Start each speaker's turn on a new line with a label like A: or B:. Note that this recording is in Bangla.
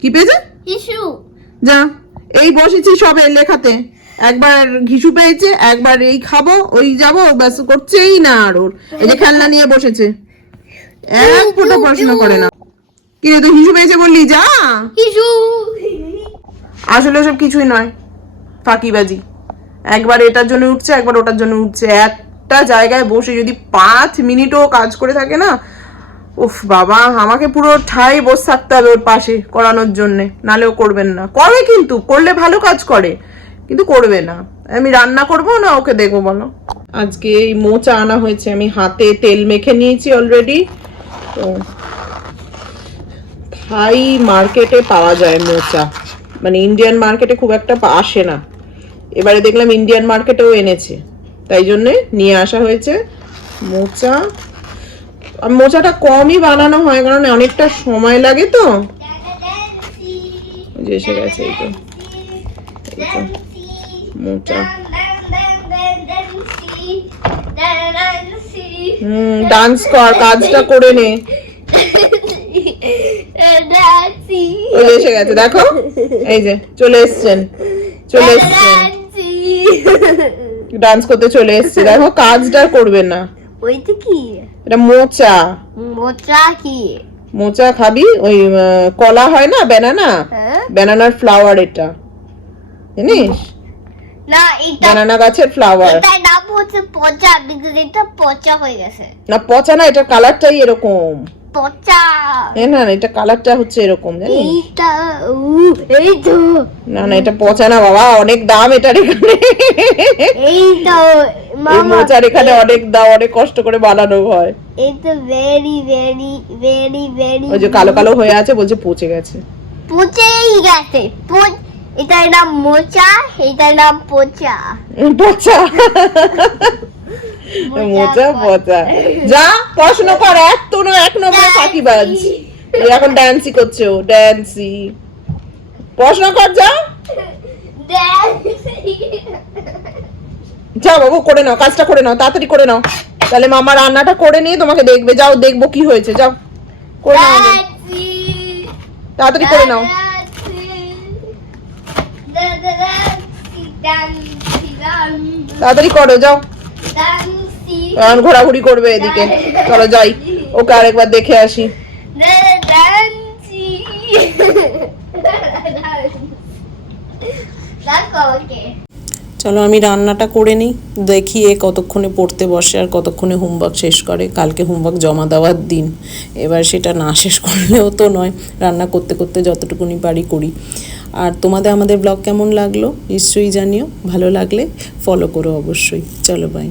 A: কি পেয়েছে?
B: হিসু
A: যা এই বসেছি সবে লেখাতে। একবার ঘিসু পেয়েছে একবার এই খাব ওই যাব ব্যাস করছেই না আর ওর। এই যে খেলনা নিয়ে বসেছে। এক ফোঁটা পড়াশোনা করে না কি রে তুই হিসু পেয়েছে বললি? যা।
B: হিসু
A: আসলে ওসব কিছুই নয়। ফাঁকিবাজি। একবার এটার জন্য উঠছে একবার ওটার জন্য উঠছে। একটা জায়গায় বসে যদি পাঁচ মিনিটও কাজ করে থাকে না উফ, বাবা, আমাকে পুরো ঠাই বসে থাকতে হবে ওর পাশে করানোর জন্যে। নাহলে ও করবেন না। করে কিন্তু, করলে ভালো কাজ করে, কিন্তু করবে না। আমি রান্না করব না ওকে দেখব, বলো? আজকে এই মোচা আনা হয়েছে, আমি হাতে তেল মেখে নিয়েছি অলরেডি তো থাই মার্কেটে পাওয়া যায় মোচা। মানে ইন্ডিয়ান মার্কেটে খুব একটা আসে না। এবারে দেখলাম ইন্ডিয়ান মার্কেটেও এনেছে। তাই জন্যে নিয়ে আসা হয়েছে মোচা। আর মোচাটা কমই বানানো হয় কারণ অনেকটা সময় লাগে তো। যে এসে গেছে এই তো। এই তো মোচা। হুম ডান্স কর কাজটা করে নে। ওই এসে গেছে দেখো। এই যে চলে এসছেন চলে এসছেন। ডান্স করতে চলে এসছে দেখো কাজটা করবে না।
B: ওইটা কি?
A: এটা মোচা।
B: মোচা কি?
A: মোচা খাবি? ওই কলা হয় না ব্যানানা
B: হ্যাঁ।
A: ব্যানানার ফ্লাওয়ার এটা। জানিস?
B: না এটা
A: ব্যানানা গাছের ফ্লাওয়ার
B: এটা নাম হচ্ছে পচা বিকজ এটা পচা হয়ে গেছে।
A: না পচা না এটার কালারটাই এরকম।
B: পচা।
A: না না, এটা কালারটা হচ্ছে এরকম জানিস?
B: এইটা এই তো।
A: না না এটা পচা না বাবা অনেক দাম এটার এখানে।
B: এই তো।
A: এই মোচার এখানে অনেক দাম অনেক কষ্ট করে বানানো হয়।
B: তো ভেরি ভেরি ভেরি ভেরি
A: ওই যে কালো কালো হয়ে আছে বলছে পচে গেছে।
B: পচেই গেছে। পচ- এটার নাম মোচা এটার নাম পচা।
A: পচা। মোচা পচা। যা পড়াশোনা কর এক তো না এক নম্বর ফাঁকিবাজ এই এখন ড্যান্সি করছে ও ড্যান্সি পড়াশোনা কর যা। যাও বাবু করে নাও কাজটা করে নাও তাড়াতাড়ি করে নাও। তাহলে মামা রান্নাটা করে নিয়ে তোমাকে দেখবে যাও দেখব কি হয়েছে যাও। করে নাও তাড়াতাড়ি করে নাও। তাড়াতাড়ি করো যাও। ঘোরাঘুরি করবে এদিকে। চলো যাই ওকে আরেকবার দেখে আসি। চলো আমি রান্নাটা করে নিই, দেখি এ কতক্ষণে পড়তে বসে আর কতক্ষণে হোমওয়ার্ক শেষ করে। কালকে হোমওয়ার্ক জমা দেওয়ার দিন। এবার সেটা না শেষ করলেও তো নয়, রান্না করতে করতে যতটুকুনি পারি করি। আর তোমাদের আমাদের ব্লগ কেমন লাগল? নিশ্চয়ই জানিও, ভালো লাগলে ফলো করো অবশ্যই। চলো বাই